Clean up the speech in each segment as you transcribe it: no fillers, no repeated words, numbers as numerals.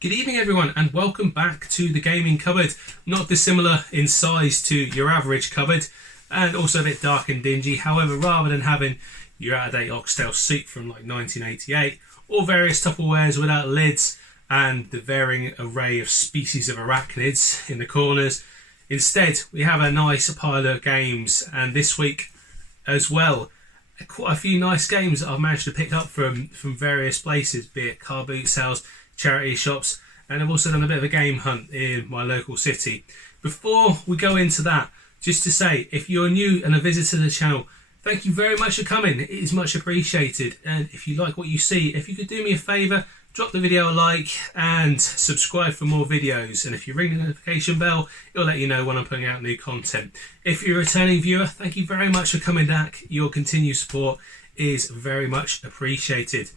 Good evening everyone and welcome back to the gaming cupboard. Not dissimilar in size to your average cupboard and also a bit dark and dingy. However, rather than having your out-of-date oxtail soup from like 1988 or various Tupperwares without lids and the varying array of species of arachnids in the corners, instead we have a nice pile of games, and this week as well quite a few nice games that I've managed to pick up from various places, be it car boot sales, charity shops, and I've also done a bit of a game hunt in my local city. Before we go into that, just to say, if you're new and a visitor to the channel, thank you very much for coming. It is much appreciated. And if you like what you see, if you could do me a favour, drop the video a like and subscribe for more videos. And if you ring the notification bell, it'll let you know when I'm putting out new content. If you're a returning viewer, thank you very much for coming back. Your continued support is very much appreciated.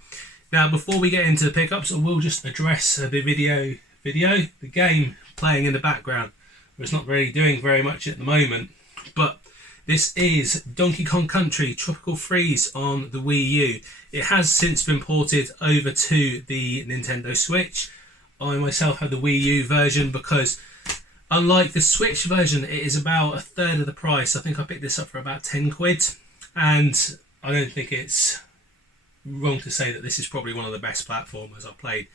Now, before we get into the pickups, I will just address the the game playing in the background. It's not really doing very much at the moment, but this is Donkey Kong Country Tropical Freeze on the Wii U. It has since been ported over to the Nintendo Switch. I myself have the Wii U version because, unlike the Switch version, it is about a third of the price. I think I picked this up for about 10 quid, and I don't think it's wrong to say that this is probably one of the best platformers I've played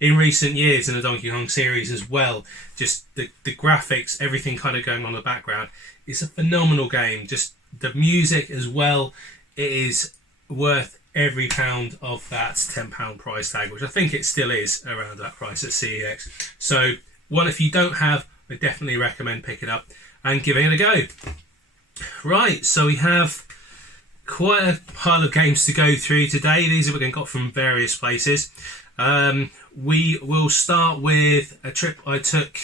in recent years in the Donkey Kong series as well. Just the graphics, everything kind of going on in the background. It's a phenomenal game. Just the music as well. It is worth every pound of that £10 price tag, which I think it still is around that price at CEX. So one, if you don't have, I definitely recommend picking it up and giving it a go. Right, so we have quite a pile of games to go through today. These are what we got from various places. We will start with a trip I took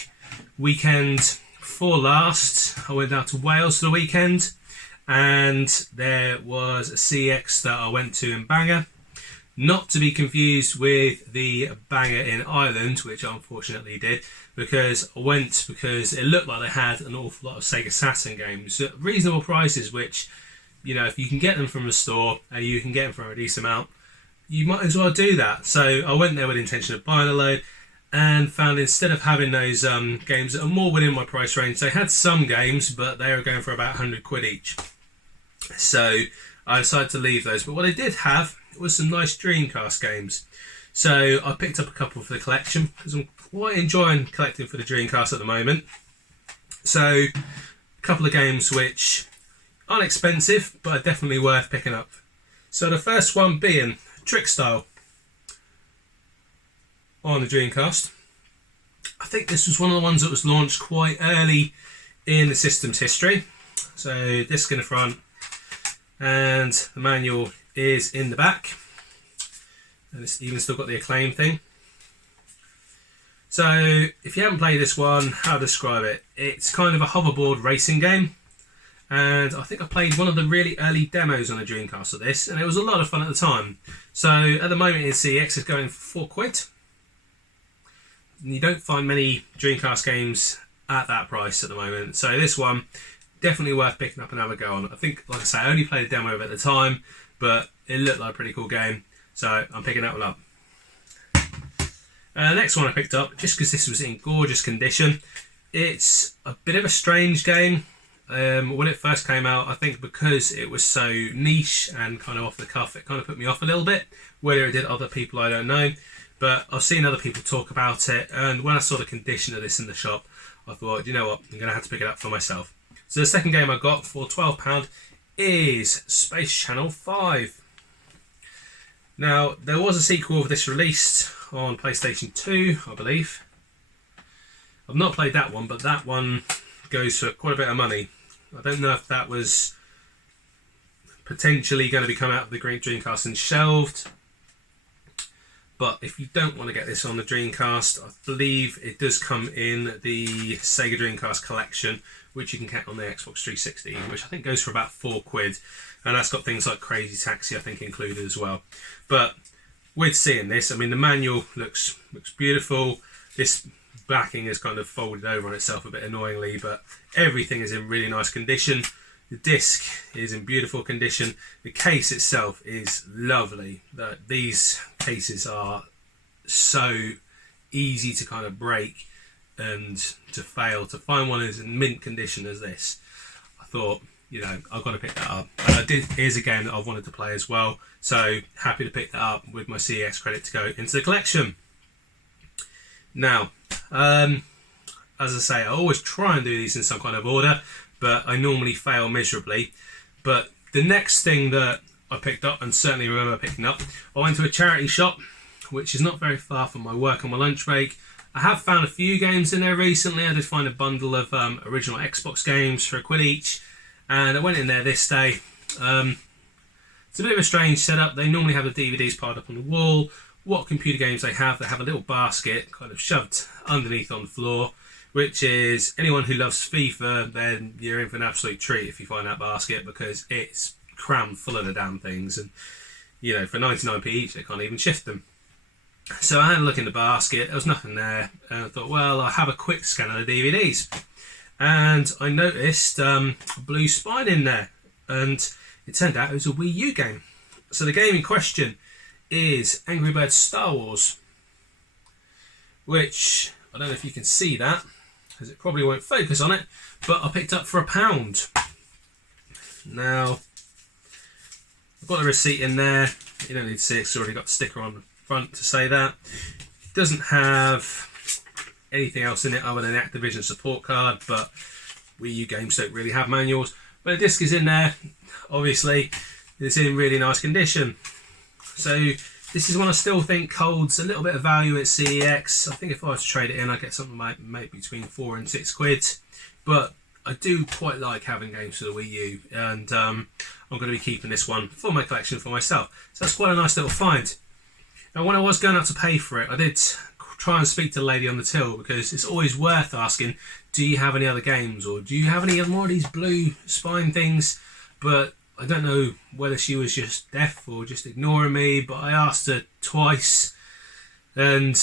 weekend before last. I went down to Wales for the weekend, and there was a CX that I went to in Bangor. Not to be confused with the Bangor in Ireland, which I unfortunately did, because I went because it looked like they had an awful lot of Sega Saturn games at reasonable prices, which, you know, if you can get them from the store and you can get them for a decent amount, you might as well do that. So I went there with the intention of buying a load and found instead of having those games that are more within my price range, they had some games, but they were going for about 100 quid each. So I decided to leave those. But what I did have was some nice Dreamcast games. So I picked up a couple for the collection because I'm quite enjoying collecting for the Dreamcast at the moment. So a couple of games which aren't expensive, but are definitely worth picking up. So the first one being Trick Style on the Dreamcast. I think this was one of the ones that was launched quite early in the system's history. So disc in the front and the manual is in the back, and it's even still got the acclaim thing. So if you haven't played this one, how to describe it? It's kind of a hoverboard racing game. And I think I played one of the really early demos on a Dreamcast of this, and it was a lot of fun at the time. So at the moment in CX it's going for 4 quid. And you don't find many Dreamcast games at that price at the moment. So this one, definitely worth picking up and have a go on. I think, like I say, I only played a demo of it at the time, but it looked like a pretty cool game. So I'm picking that one up. The next one I picked up, just because this was in gorgeous condition. It's a bit of a strange game. When it first came out, I think because it was so niche and kind of off the cuff, it kind of put me off a little bit. Whether it did other people, I don't know. But I've seen other people talk about it, and when I saw the condition of this in the shop, I thought, you know what, I'm going to have to pick it up for myself. So the second game I got for £12 is Space Channel 5. Now, there was a sequel of this released on PlayStation 2, I believe. I've not played that one, but that one goes for quite a bit of money. I don't know if that was potentially going to be coming out of the Great Dreamcast and shelved. But if you don't want to get this on the Dreamcast, I believe it does come in the Sega Dreamcast collection, which you can get on the Xbox 360, which I think goes for about 4 quid. And that's got things like Crazy Taxi, I think, included as well. But with seeing this, I mean, the manual looks beautiful. This backing is kind of folded over on itself a bit annoyingly, but everything is in really nice condition. The disc is in beautiful condition. The case itself is lovely. These cases are so easy to kind of break and to fail. To find one as in mint condition as this, I thought, you know, I've got to pick that up. And I did. Here's a game that I've wanted to play as well, so happy to pick that up with my CEX credit to go into the collection. Now, as I say, I always try and do these in some kind of order, but I normally fail miserably. But the next thing that I picked up, and certainly remember picking up, I went to a charity shop, which is not very far from my work on my lunch break. I have found a few games in there recently. I did find a bundle of original Xbox games for £1 each, and I went in there this day. It's a bit of a strange setup. They normally have the DVDs piled up on the wall. What computer games they have a little basket kind of shoved underneath on the floor, which is, anyone who loves FIFA, then you're in for an absolute treat if you find that basket, because it's crammed full of the damn things, and you know, for 99p each they can't even shift them. So I had a look in the basket, there was nothing there, and I thought, well, I'll have a quick scan of the DVDs. And I noticed a blue spine in there, and it turned out it was a Wii U game. So the game in question is Angry Birds Star Wars, which, I don't know if you can see that, because it probably won't focus on it, but I picked up for £1. Now, I've got the receipt in there. You don't need to see it, it's already got the sticker on the front to say that. It doesn't have anything else in it other than the Activision support card, but Wii U games don't really have manuals. But the disc is in there, obviously. It's in really nice condition. So this is one I still think holds a little bit of value at CEX. I think if I was to trade it in, I'd get something like maybe between £4 and £6. But I do quite like having games for the Wii U, and I'm going to be keeping this one for my collection for myself. So that's quite a nice little find. Now, when I was going out to pay for it, I did try and speak to the lady on the till, because it's always worth asking, do you have any other games, or do you have any more of these blue spine things? But I don't know whether she was just deaf or just ignoring me, but I asked her twice and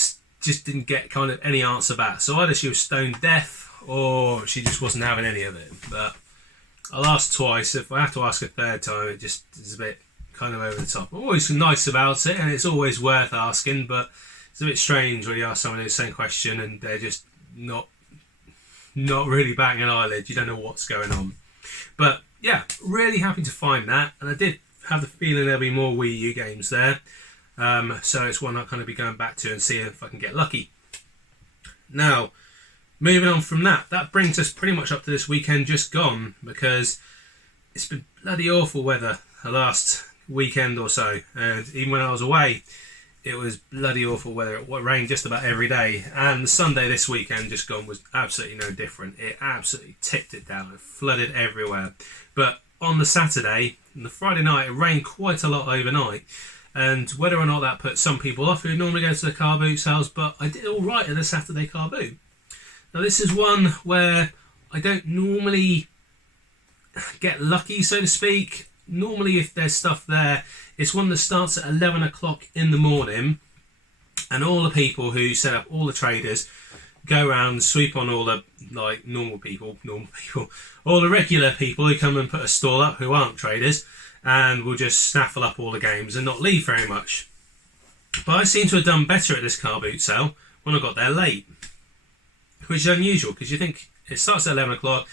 just didn't get kind of any answer back. So either she was stone deaf or she just wasn't having any of it. But I'll ask twice. If I have to ask a third time, it just is a bit kind of over the top. I'm always nice about it, and it's always worth asking, but it's a bit strange when you ask someone the same question and they're just not really batting an eyelid. You don't know what's going on. But yeah, really happy to find that, and I did have the feeling there'll be more Wii U games there. So it's one I'll kind of be going back to and see if I can get lucky. Now, moving on from that, that brings us pretty much up to this weekend just gone, because it's been bloody awful weather the last weekend or so, and even when I was away, it was bloody awful weather. It rained just about every day, and the Sunday this weekend just gone was absolutely no different. It absolutely tipped it down and flooded everywhere. But on the Saturday and the Friday night, it rained quite a lot overnight, and whether or not that put some people off who normally go to the car boot sales, but I did all right at the Saturday car boot. Now this is one where I don't normally get lucky, so to speak. Normally if there's stuff there, it's one that starts at 11 o'clock in the morning, and all the people who set up, all the traders, go around, sweep on all the normal people, all the regular people who come and put a stall up who aren't traders, and will just snaffle up all the games and not leave very much. But I seem to have done better at this car boot sale when I got there late, which is unusual, because you think it starts at 11 o'clock,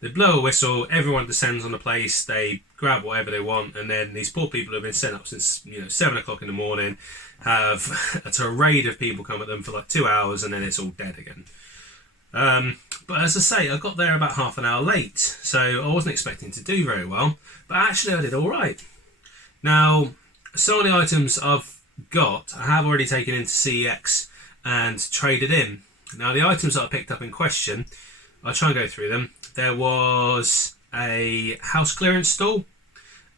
they blow a whistle, everyone descends on the place, they grab whatever they want, and then these poor people who have been sent up since 7 o'clock in the morning have a tirade of people come at them for like 2 hours, and then it's all dead again. But as I say, I got there about half an hour late, so I wasn't expecting to do very well, but actually I did all right. Now, some of the items I've got, I have already taken into CEX and traded in. Now, the items that I picked up in question, I'll try and go through them. There was a house clearance stall,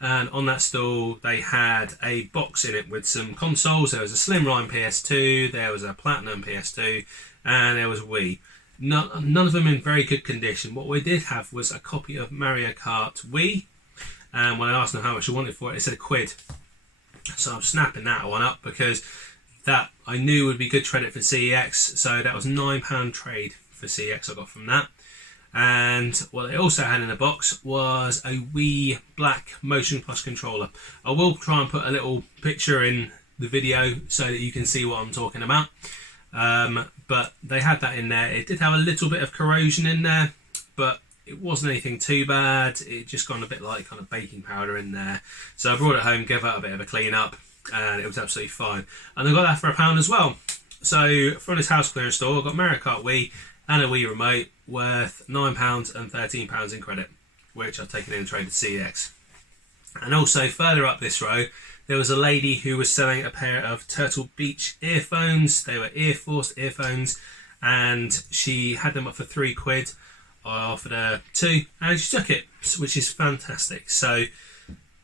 and on that stall they had a box in it with some consoles. There was a Slimline PS2, there was a Platinum PS2, and there was a Wii. None of them in very good condition. What we did have was a copy of Mario Kart Wii, and when I asked them how much I wanted for it, they said £1. So I'm snapping that one up, because that I knew would be good credit for CEX, so that was £9 trade for CEX I got from that. And what they also had in the box was a Wii Black Motion Plus controller. I will try and put a little picture in the video so that you can see what I'm talking about. But they had that in there. It did have a little bit of corrosion in there, but it wasn't anything too bad. It just gone a bit like kind of baking powder in there. So I brought it home, gave it a bit of a clean up, and it was absolutely fine. And I got that for £1 as well. So from this house clearance store, I got Mario Kart Wii and a Wii remote worth £9 and £13 in credit, which I've taken in and traded CEX. And also further up this row, there was a lady who was selling a pair of Turtle Beach earphones. They were Air Force earphones, and she had them up for £3. I offered her 2, and she took it, which is fantastic. So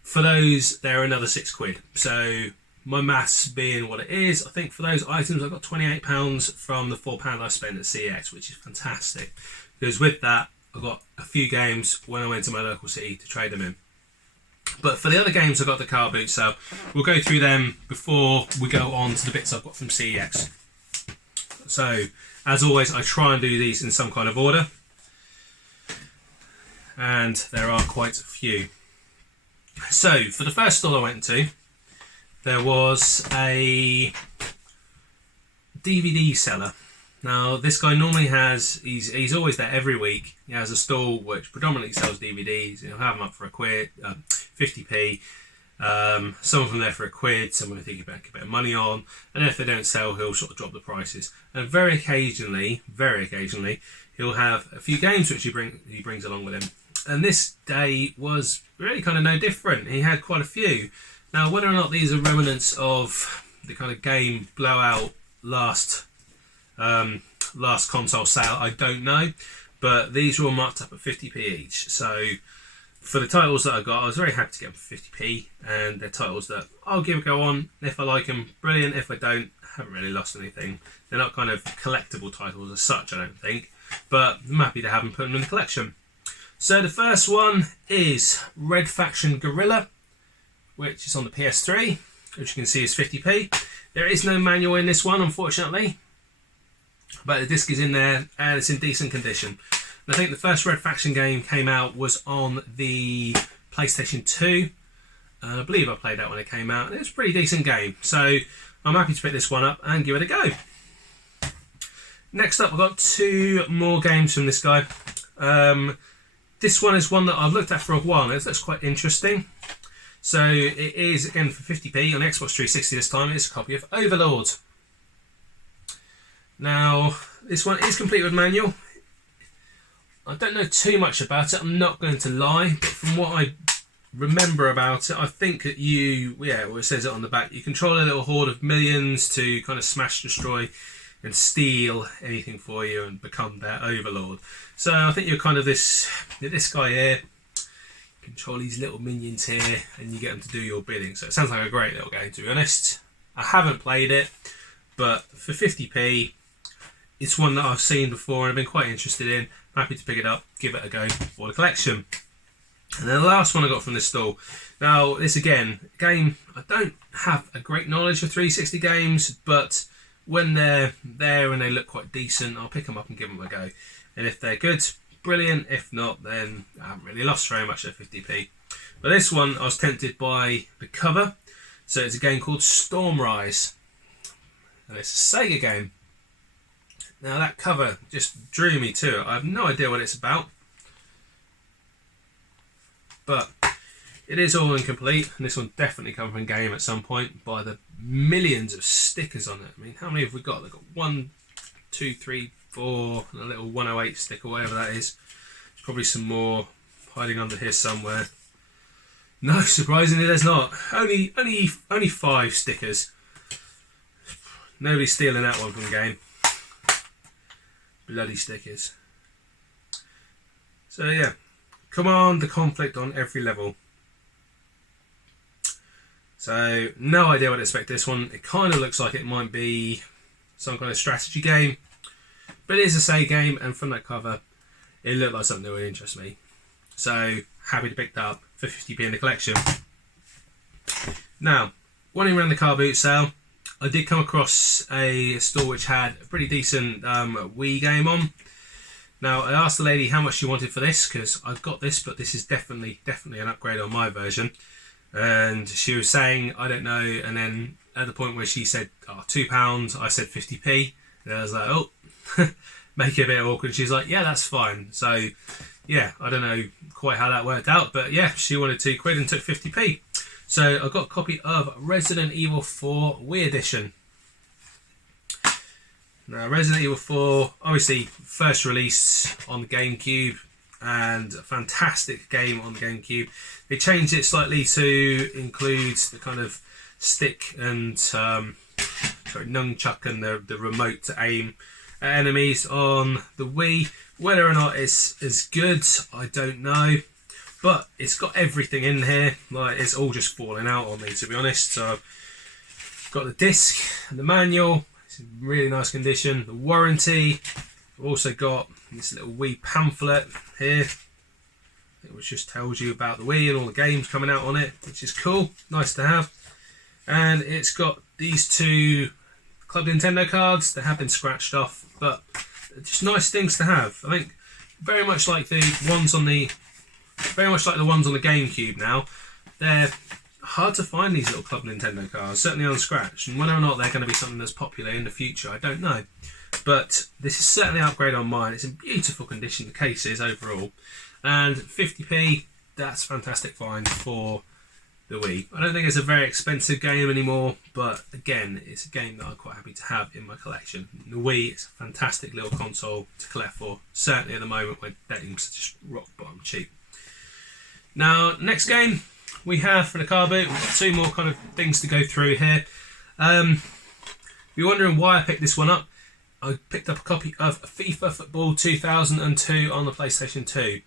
for those, they're another £6. So my maths being what it is, I think for those items I got £28 from the £4 I spent at CX, which is fantastic. Because with that, I got a few games when I went to my local city to trade them in. But for the other games I got the car boot, so we'll go through them before we go on to the bits I've got from CEX. So, as always, I try and do these in some kind of order. And there are quite a few. So, for the first store I went to, there was a DVD seller. Now, this guy normally has, he's always there every week. He has a stall which predominantly sells DVDs. He'll have them up for £1, 50p. Some of them there for £1, some of them think about a bit of money on. And if they don't sell, he'll sort of drop the prices. And very occasionally, he'll have a few games which he brings along with him. And this day was really kind of no different. He had quite a few. Now, whether or not these are remnants of the kind of game blowout last console sale, I don't know. But these were all marked up at 50p each. So for the titles that I got, I was very happy to get them for 50p. And they're titles that I'll give a go on. If I like them, brilliant. If I don't, I haven't really lost anything. They're not kind of collectible titles as such, I don't think. But I'm happy to have them put them in the collection. So the first one is Red Faction Guerrilla, which is on the PS3, which you can see is 50p. There is no manual in this one, unfortunately, but the disc is in there and it's in decent condition. And I think the first Red Faction game came out was on the PlayStation 2, and I believe I played that when it came out, and it was a pretty decent game. So I'm happy to pick this one up and give it a go. Next up, I've got 2 more games from this guy. This one is one that I've looked at for a while, and it looks quite interesting. So it is, again, for 50p on Xbox 360 this time. It's a copy of Overlord. Now, this one is complete with manual. I don't know too much about it, I'm not going to lie, but from what I remember about it, I think that well, it says it on the back, you control a little horde of millions to kind of smash, destroy, and steal anything for you and become their overlord. So I think you're kind of this guy here, control these little minions here, and you get them to do your bidding. So it sounds like a great little game, to be honest. I haven't played it, but for 50p, it's one that I've seen before and I've been quite interested in. I'm happy to pick it up, give it a go for the collection. And then the last one I got from this stall. Now, this again, a game, I don't have a great knowledge of 360 games, but when they're there and they look quite decent, I'll pick them up and give them a go. And if they're good, brilliant. If not, then I haven't really lost very much at 50p. But this one, I was tempted by the cover. So it's a game called Stormrise. And it's a Sega game. Now that cover just drew me to it. I have no idea what it's about. But it is all incomplete. And this one definitely come from game at some point by the millions of stickers on it. I mean, how many have we got? They've got 1, 2, 3, 4, and a little 108 sticker, whatever that is. There's probably some more hiding under here somewhere. No, surprisingly, there's not. Only 5 stickers. Nobody's stealing that one from the game. Bloody stickers. So yeah, command the conflict on every level. So no idea what to expect this one. It kind of looks like it might be some kind of strategy game, but it is a Sega game, and from that cover, it looked like something that would interest me. So happy to pick that up for 50p in the collection. Now, running around the car boot sale, I did come across a store which had a pretty decent Wii game on. Now, I asked the lady how much she wanted for this, because I've got this, but this is definitely an upgrade on my version. And she was saying, I don't know, and then at the point where she said £2, I said 50p, And I was like, oh, make it a bit awkward. She's like, yeah, that's fine. So, yeah, I don't know quite how that worked out, but yeah, she wanted £2 and took 50p. So I got a copy of Resident Evil 4 Wii Edition. Now, Resident Evil 4, obviously, first released on the GameCube, and a fantastic game on the GameCube. They changed it slightly to include the kind of stick and nunchuck and the remote to aim at enemies on the Wii. Whether or not it's as good, I don't know. But it's got everything in here. Like, it's all just falling out on me, to be honest. So I've got the disc and the manual. It's in really nice condition. The warranty. I've also got this little Wii pamphlet here. Which just tells you about the Wii and all the games coming out on it, which is cool. Nice to have. And it's got these two Club Nintendo cards. They have been scratched off, but just nice things to have. I think very much like the ones on the GameCube now. They're hard to find, these little Club Nintendo cards, certainly unscratched. And whether or not they're going to be something that's popular in the future, I don't know. But this is certainly an upgrade on mine. It's in beautiful condition, the case is overall. And 50p, that's fantastic find for the Wii. I don't think it's a very expensive game anymore, but again, it's a game that I'm quite happy to have in my collection. The Wii is a fantastic little console to collect for, certainly at the moment when games are just rock bottom cheap. Now, next game we have for the car boot, we've got two more kind of things to go through here. If you're wondering why I picked this one up, I picked up a copy of FIFA Football 2002 on the PlayStation 2,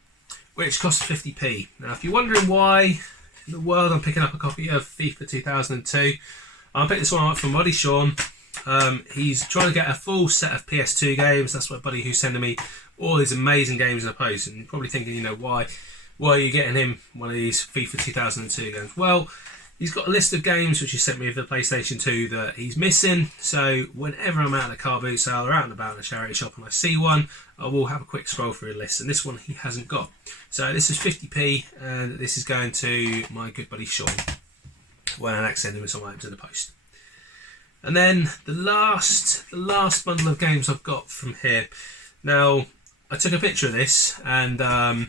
which cost 50p. Now, if you're wondering why in the world I'm picking up a copy of FIFA 2002, I picked this one up from Buddy Sean. He's trying to get a full set of PS2 games. That's my buddy who's sending me all these amazing games in the post. And you're probably thinking, you know, why are you getting him one of these FIFA 2002 games? Well, he's got a list of games which he sent me for the PlayStation 2 that he's missing. So whenever I'm out at a car boot sale or out and about in a charity shop and I see one, I will have a quick scroll through the list. And this one he hasn't got. So this is 50p, and this is going to my good buddy Sean when I next send him some items in the post. And then the last bundle of games I've got from here. Now, I took a picture of this and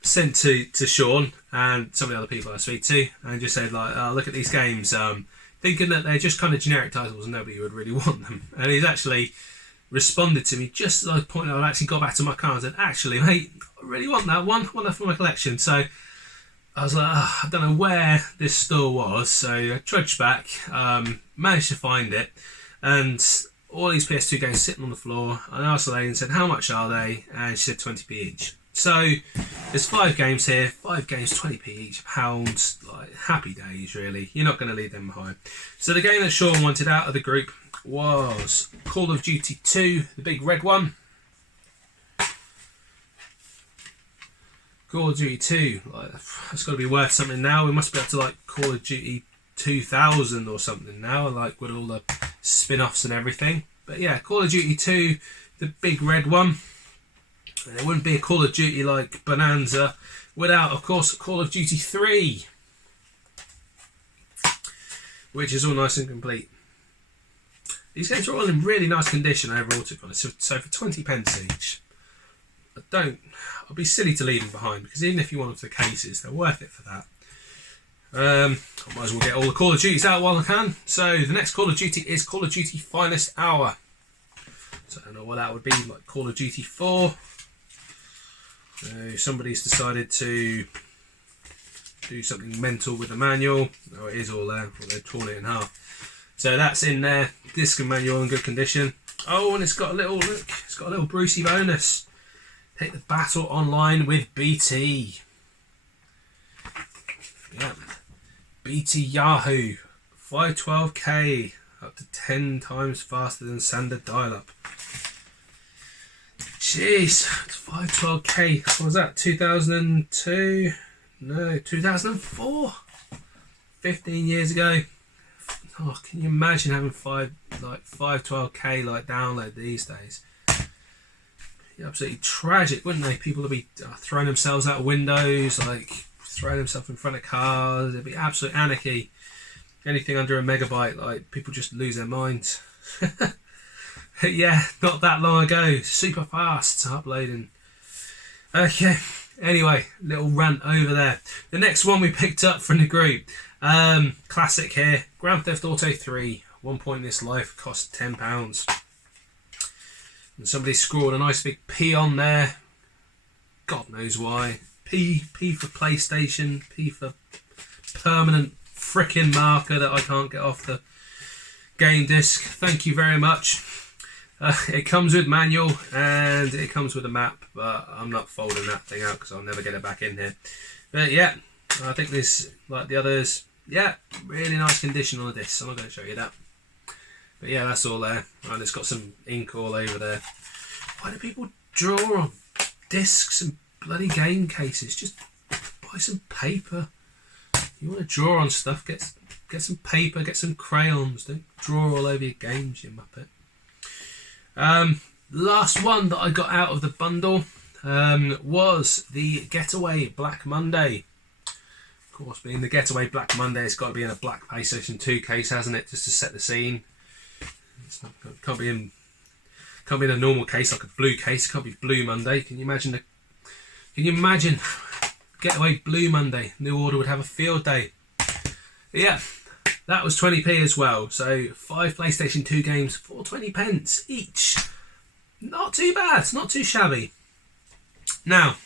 sent to Sean and some of the other people I speak to, and just said, like, oh, look at these games, thinking that they're just kind of generic titles and nobody would really want them. And he's actually responded to me just at the point I've actually got back to my car and said, actually, mate, I really want that one. I want that for my collection. So I was like, oh, I don't know where this store was. So I trudged back, managed to find it, and all these PS2 games sitting on the floor. I asked the lady and said, how much are they? And she said 20p each. So there's 5 games here, 5 games, 20p each, £1. Like, happy days, really. You're not going to leave them behind. So the game that Sean wanted out of the group was Call of Duty 2, the big red one. Call of Duty 2, like, it's got to be worth something now. We must be up to like Call of Duty 2000 or something now, like with all the spin-offs and everything. But yeah, Call of Duty 2, the big red one. And it wouldn't be a Call of Duty like Bonanza without, of course, Call of Duty 3, which is all nice and complete. These games are all in really nice condition overall, to be honest. So for 20 pence each, I'd be silly to leave them behind, because even if you want them for the cases, they're worth it for that. I might as well get all the Call of Duties out while I can. So the next Call of Duty is Call of Duty Finest Hour. So I don't know what that would be, like Call of Duty 4. Somebody's decided to do something mental with the manual. Oh, it is all there. Well, they've torn it in half. So that's in there. Disc and manual in good condition. Oh, and it's got a little look. It's got a little Brucey bonus. Take the battle online with BT. Yeah. BT Yahoo. 512K. Up to 10 times faster than standard dial-up. Jeez, it's 512K. What was that? 2002? No, 2004. 15 years ago. Oh, can you imagine having 512K like download these days? Be absolutely tragic, wouldn't they? People would be throwing themselves out of windows, like throwing themselves in front of cars. It'd be absolute anarchy. Anything under a megabyte, like people just lose their minds. Yeah, not that long ago. Super fast uploading. Okay, anyway, little rant over there. The next one we picked up from the group. Classic here. Grand Theft Auto 3. One point in this life cost £10. And somebody scrawled a nice big P on there. God knows why. P for PlayStation. P for permanent frickin' marker that I can't get off the game disc. Thank you very much. It comes with manual and it comes with a map, but I'm not folding that thing out because I'll never get it back in here. But yeah, I think this, like the others, yeah, really nice condition on the disc. I'm not going to show you that. But yeah, that's all there. And it's got some ink all over there. Why do people draw on discs and bloody game cases? Just buy some paper. You want to draw on stuff, get some paper, get some crayons. Don't draw all over your games, you muppet. Last one that I got out of the bundle was the Getaway Black Monday. Of course, being the Getaway Black Monday, it's got to be in a black PlayStation 2 case, hasn't it? Just to set the scene. It can't be in a normal case like a blue case. It can't be Blue Monday. Can you imagine? Getaway Blue Monday? New Order would have a field day. But yeah. That was 20p as well, so 5 PlayStation 2 games for 20p each. Not too bad, not too shabby. Now,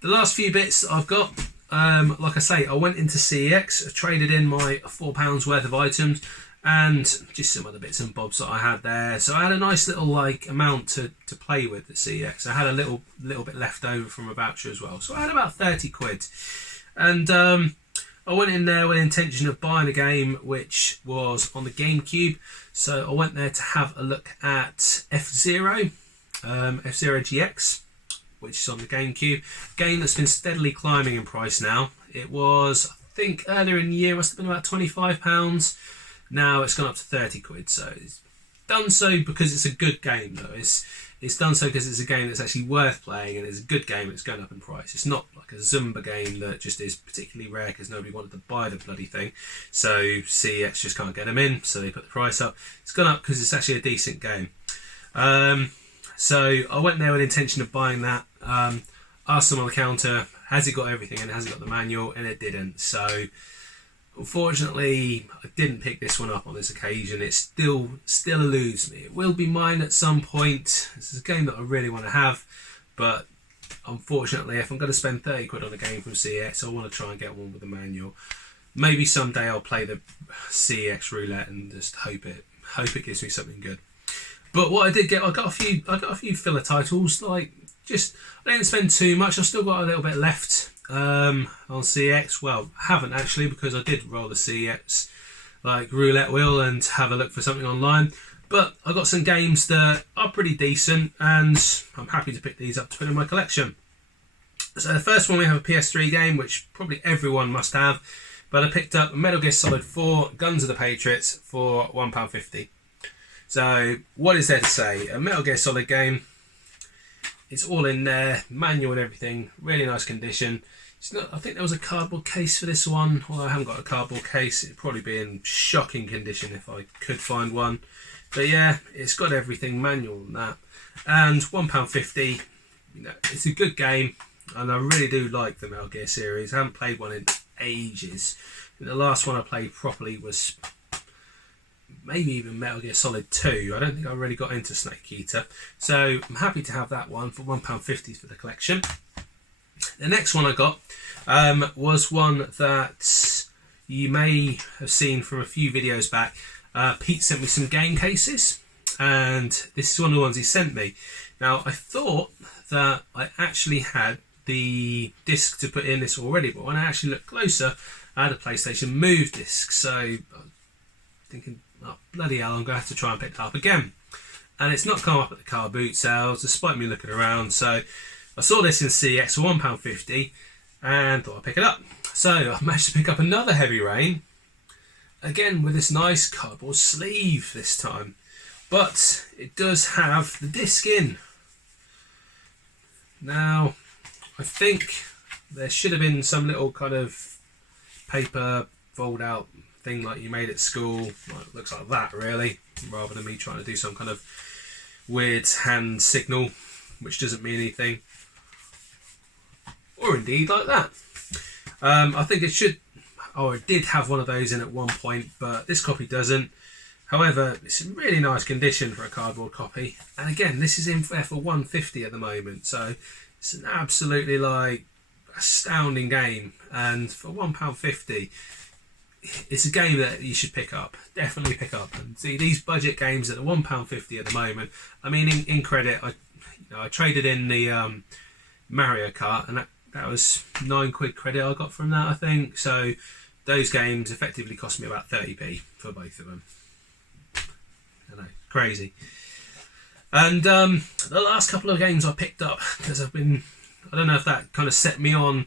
the last few bits that I've got, like I say, I went into CEX, traded in my £4 worth of items, and just some other bits and bobs that I had there. So I had a nice little amount to play with at CEX. I had a little bit left over from a voucher as well, so I had about 30 quid. And I went in there with the intention of buying a game which was on the GameCube. So I went there to have a look at F-Zero, F-Zero GX, which is on the GameCube. A game that's been steadily climbing in price now. It was, I think, earlier in the year, must have been about £25. Now it's gone up to 30 quid. So it's done so because it's a good game, though. It's done so because it's a game that's actually worth playing and it's a good game. It's going up in price. It's not like a Zumba game that just is particularly rare because nobody wanted to buy the bloody thing. So CEX just can't get them in, so they put the price up. It's gone up because it's actually a decent game. So I went there with the intention of buying that. Asked them on the counter, has it got everything and has it got the manual? And it didn't. So unfortunately, I didn't pick this one up on this occasion. It still eludes me. It will be mine at some point. This is a game that I really want to have, but unfortunately, if I'm going to spend 30 quid on a game from CEX, I want to try and get one with the manual. Maybe someday I'll play the CEX roulette and just hope it gives me something good. But what I did get, I got a few filler titles. I didn't spend too much. I've still got a little bit left. On CEX. Well, I haven't actually, because I did roll the CEX roulette wheel and have a look for something online, but I got some games that are pretty decent and I'm happy to pick these up to put in my collection. So the first one, we have a PS3 game which probably everyone must have, but I picked up Metal Gear Solid 4 Guns of the Patriots for £1.50. So what is there to say? A Metal Gear Solid game. It's all in there, manual and everything, really nice condition. I think there was a cardboard case for this one, although I haven't got a cardboard case. It'd probably be in shocking condition if I could find one. But yeah, it's got everything, manual and that. And £1.50, it's a good game, and I really do like the Metal Gear series. I haven't played one in ages. The last one I played properly was maybe even Metal Gear Solid 2. I don't think I really got into Snake Eater. So I'm happy to have that one for £1.50 for the collection. The next one I got was one that you may have seen from a few videos back. Pete sent me some game cases, and this is one of the ones he sent me. Now, I thought that I actually had the disc to put in this already, but when I actually looked closer, I had a PlayStation Move disc. So I'm thinking, oh, bloody hell, I'm going to have to try and pick that up again. And it's not come up at the car boot sales, despite me looking around. So I saw this in CEX for £1.50 and thought I'd pick it up. So I managed to pick up another Heavy Rain, again with this nice cardboard sleeve this time. But it does have the disc in. Now, I think there should have been some little kind of paper fold out thing like you made at school. Well, it looks like that really, rather than me trying to do some kind of weird hand signal, which doesn't mean anything. Or indeed like that. I think it should, or it did have one of those in at one point, but this copy doesn't. However, it's in really nice condition for a cardboard copy. And again, this is in there for £1.50 at the moment. So it's an absolutely like astounding game. And for £1.50, it's a game that you should pick up. Definitely pick up. And see, these budget games at £1.50 at the moment. I mean, in credit, I traded in the Mario Kart, and that was £9 credit I got from that, I think. So those games effectively cost me about 30p for both of them. I know, crazy. And the last couple of games I picked up, because I don't know if that kind of set me on,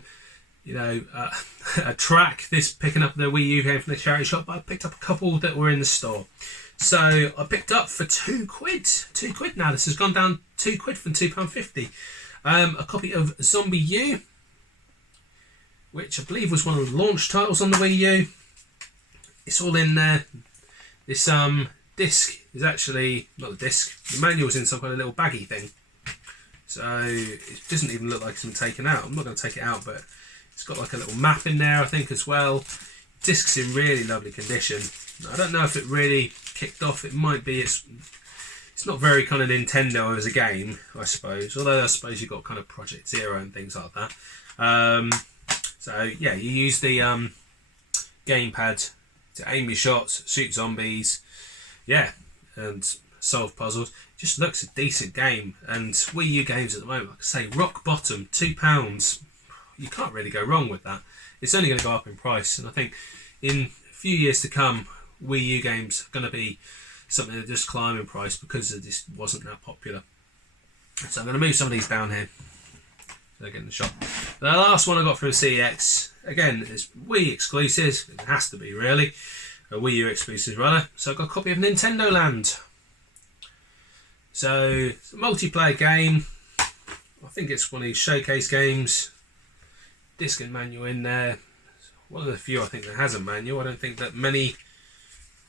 a track, this picking up the Wii U game from the charity shop, but I picked up a couple that were in the store. So I picked up for £2. £2 now. This has gone down £2 from £2.50. A copy of Zombie U, which I believe was one of the launch titles on the Wii U. It's all in there. This disc is actually not a disc. The manual's in some kind of little baggy thing, so it doesn't even look like it's been taken out. I'm not going to take it out, but it's got like a little map in there, I think, as well. Disc's in really lovely condition. I don't know if it really kicked off. It might be. It's not very kind of Nintendo as a game, I suppose. Although I suppose you've got kind of Project Zero and things like that. So yeah, you use the gamepad to aim your shots, shoot zombies, yeah, and solve puzzles. It just looks a decent game. And Wii U games at the moment, like I say, rock bottom, £2. You can't really go wrong with that. It's only going to go up in price, and I think in a few years to come, Wii U games are going to be something that just climb in price because it just wasn't that popular. So I'm going to move some of these down here. They're getting the shot. The last one I got from CEX, again, is Wii exclusives. It has to be, really. A Wii U exclusive, rather. So I've got a copy of Nintendo Land. So it's a multiplayer game. I think it's one of these showcase games. Disc and manual in there. One of the few I think that has a manual. I don't think that many,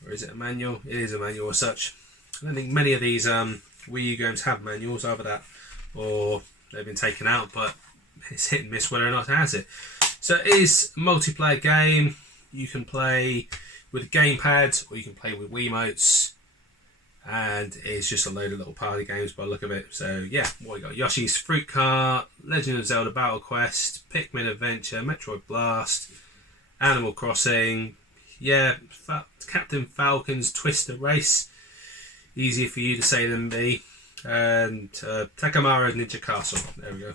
or is it a manual? It is a manual as such. I don't think many of these Wii U games have manuals, either that or they've been taken out, but it's hit and miss whether or not it has it. So it is a multiplayer game. You can play with a gamepad or you can play with Wiimotes, and it's just a load of little party games by the look of it. So yeah, what we got? Yoshi's Fruit Cart, Legend of Zelda Battle Quest, Pikmin Adventure, Metroid Blast, Animal Crossing, yeah, Captain Falcon's Twister Race, easier for you to say than me, and Takamara's Ninja Castle. There we go.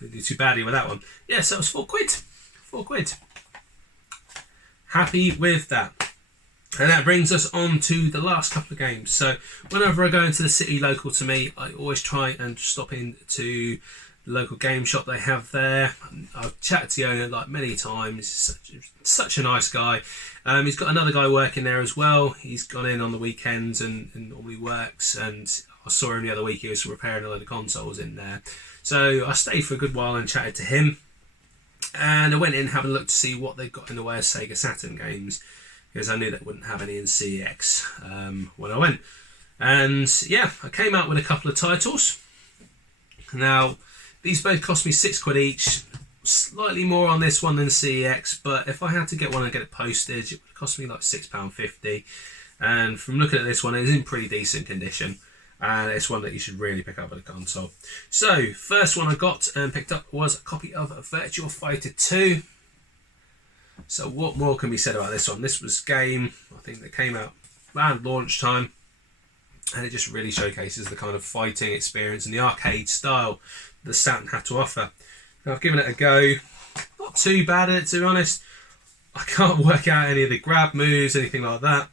Didn't do too badly with that one. Yeah, so it was £4. £4. Happy with that. And that brings us on to the last couple of games. So whenever I go into the city local to me, I always try and stop into the local game shop they have there. I've chatted to the owner like many times. He's such a nice guy. He's got another guy working there as well. He's gone in on the weekends and normally works. And I saw him the other week. He was repairing a load of consoles in there. So I stayed for a good while and chatted to him. And I went in having a look to see what they've got in the way of Sega Saturn games, because I knew they wouldn't have any in CEX when I went. And yeah, I came out with a couple of titles. Now, these both cost me £6 each. Slightly more on this one than CEX, but if I had to get one and get it postage, it would cost me like £6.50. And from looking at this one, it is in pretty decent condition. And it's one that you should really pick up with a console. So, first one I got and picked up was a copy of Virtua Fighter 2. So what more can be said about this one? This was a game, I think, that came out around launch time. And it just really showcases the kind of fighting experience and the arcade style the Saturn had to offer. Now, I've given it a go. Not too bad at it, to be honest. I can't work out any of the grab moves, anything like that.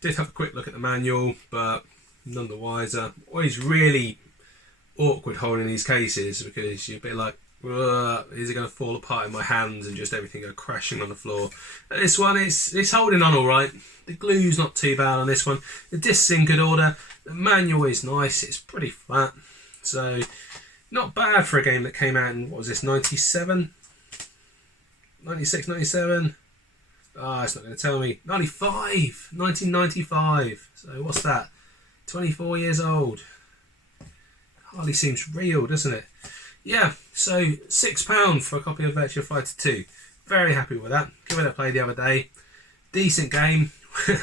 Did have a quick look at the manual, but none the wiser. Always really awkward holding these cases because you're a bit like, is it going to fall apart in my hands and just everything go crashing on the floor? But this one, it's holding on all right. The glue's not too bad on this one. The disc's in good order. The manual is nice. It's pretty flat. So, not bad for a game that came out in, what was this, 97? 96, 97? It's not going to tell me. 95! 1995. So, what's that? 24 years old. hardly seems real, doesn't it? Yeah, so £6 for a copy of Virtua Fighter 2. Very happy with that. Give it a play the other day. Decent game.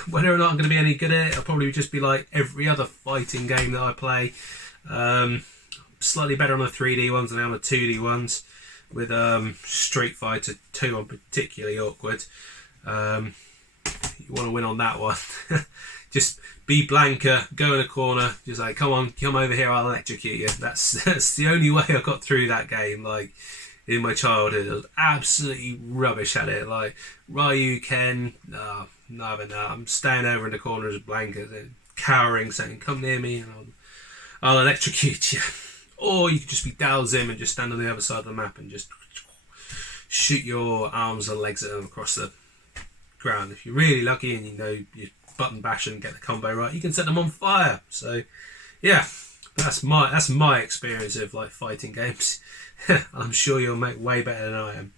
Whether or not I'm going to be any good at it, I'll probably just be like every other fighting game that I play. Slightly better on the 3D ones than on the 2D ones. With Street Fighter 2 I'm particularly awkward. You want to win on that one. Just be Blanca, go in a corner, just like, come on, come over here, I'll electrocute you. That's the only way I got through that game. Like, in my childhood, I was absolutely rubbish at it. Like, Ryu, Ken, no, I'm staying over in the corner as Blanca, cowering, saying, come near me and I'll electrocute you. Or you could just be Dao Zim and just stand on the other side of the map and just shoot your arms and legs at them across the ground. If you're really lucky and you know you button bash and get the combo right, you can set them on fire. So yeah, that's my experience of like fighting games. I'm sure you'll make way better than I am.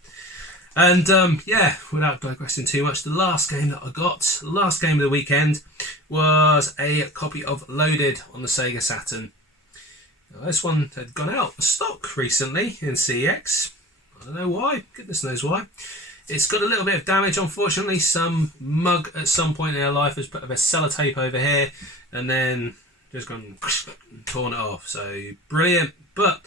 And yeah, without digressing too much, the last game that I got, the last game of the weekend, was a copy of Loaded on the Sega Saturn. Now, this one had gone out of stock recently in CEX. I don't know why, goodness knows why. It's got a little bit of damage, unfortunately. Some mug at some point in their life has put a bit of sellotape over here and then just gone and torn it off. So brilliant, but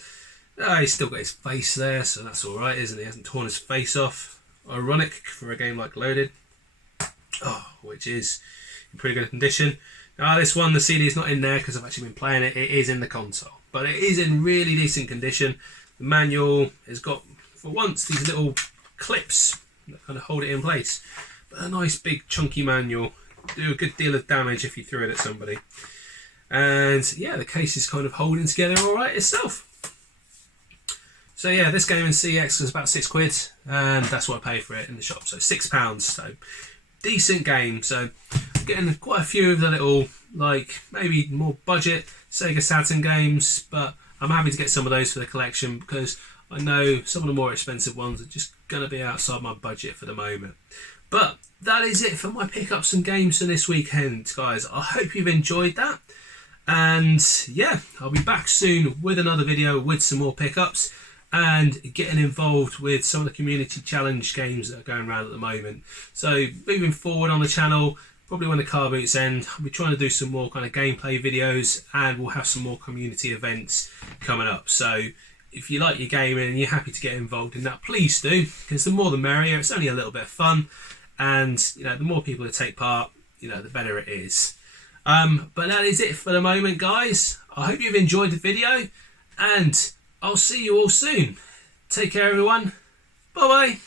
he's still got his face there, so that's alright, isn't it? He hasn't torn his face off. Ironic for a game like Loaded, which is in pretty good condition. This one, the CD is not in there because I've actually been playing it. It is in the console, but it is in really decent condition. The manual has got, for once, these little clips that kind of hold it in place, but a nice big chunky manual. Do a good deal of damage if you threw it at somebody. And yeah, the case is kind of holding together alright itself. So yeah, this game in CX was about £6, and that's what I paid for it in the shop. So £6. So decent game. So I'm getting quite a few of the little, like, maybe more budget Sega Saturn games, but I'm happy to get some of those for the collection because I know some of the more expensive ones are just going to be outside my budget for the moment. But that is it for my pickups and games for this weekend, guys. I hope you've enjoyed that. And yeah, I'll be back soon with another video with some more pickups and getting involved with some of the community challenge games that are going around at the moment. So moving forward on the channel, probably when the car boots end, I'll be trying to do some more kind of gameplay videos, and we'll have some more community events coming up. So if you like your gaming and you're happy to get involved in that, please do, because the more the merrier. It's only a little bit of fun, and you know, the more people that take part, you know, the better it is. But that is it for the moment, guys. I hope you've enjoyed the video, and I'll see you all soon. Take care, everyone. Bye bye.